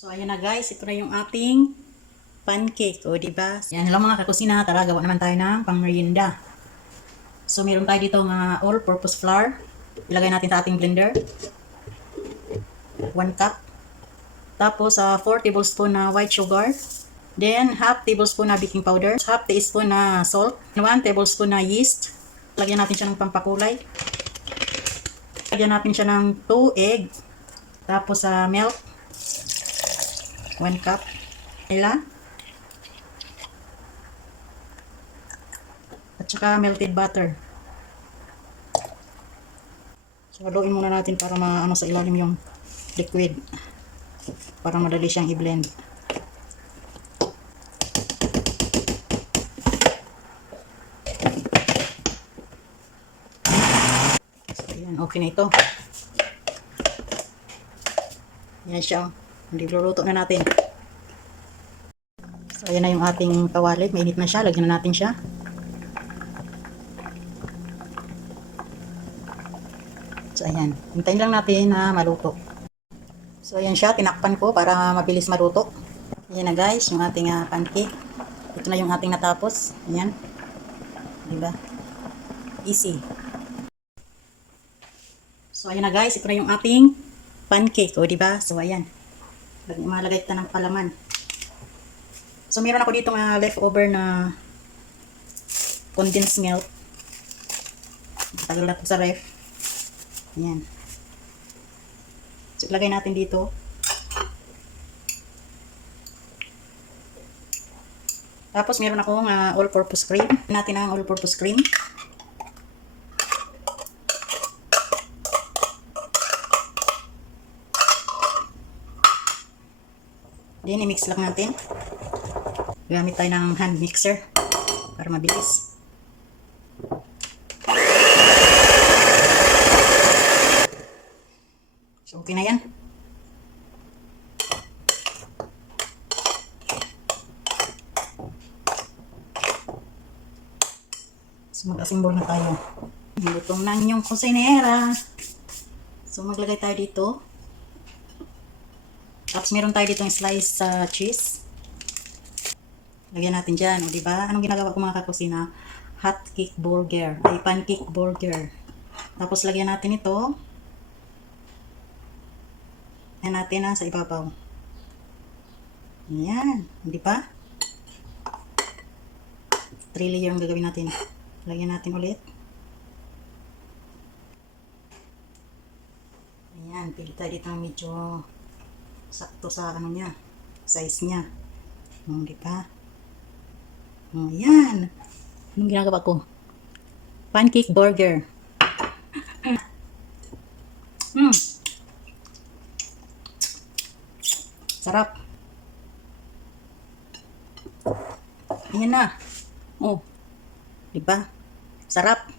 So, ayan na guys. Ito na yung ating pancake. O, diba? Yan lang mga kakusina. Tara, gawa naman tayo ng pang-merienda. So, meron tayo dito ng all-purpose flour. Ilagay natin sa ating blender. 1 cup. Tapos, 4 tablespoon na white sugar. Then, half tablespoon na baking powder. Half teaspoon na salt. 1 tablespoon na yeast. Lagyan natin siya ng pampakulay. Lagyan natin siya ng 2 egg. Tapos, milk. 1 cup. Vanilla. At saka melted butter. So, haluin muna natin para maano sa ilalim yung liquid. Para madali siyang i-blend. So, ayan. Okay na ito. Ayan siya. Niluluto na natin. So, ayan na yung ating kawali. Mainit na siya. Lagyan na natin siya. So, ayan. Hintayin lang natin na maluto. So, ayan siya. Tinakpan ko para mabilis maluto. Ayan na guys, yung ating pancake. Ito na yung ating natapos. Ayan. Diba? Easy. So, ayan na guys. Ito na yung ating pancake. O, diba? So, ayan. Malagay kita ng palaman. So, meron ako dito leftover na condensed milk. Tagal na po sa ref. Ayan. So, ilagay natin dito. Tapos, meron akong all-purpose cream. Natin ang all-purpose cream. Then, i-mix lang natin. Gamit tayo ng hand mixer para mabilis. So, okay na yan. So, mag-assemble na tayo. Lutong na yung kusinera. So, maglagay tayo dito. Tapos, meron tayo dito yung slice cheese. Lagyan natin dyan. O, diba? Anong ginagawa ko mga kakusina? Hot cake burger. Ay, pancake burger. Tapos, lagyan natin ito. Lagyan natin sa ibabaw. Ayan. Di ba? 3 layer ang gagawin natin. Lagyan natin ulit. Ayan. Pili tayo dito ng medyo sakto sa ano niya. Size niya. Di ba? Ayan. Anong ginagawa ko? Pancake burger. Sarap. Ayan na. Oh. Diba? Sarap.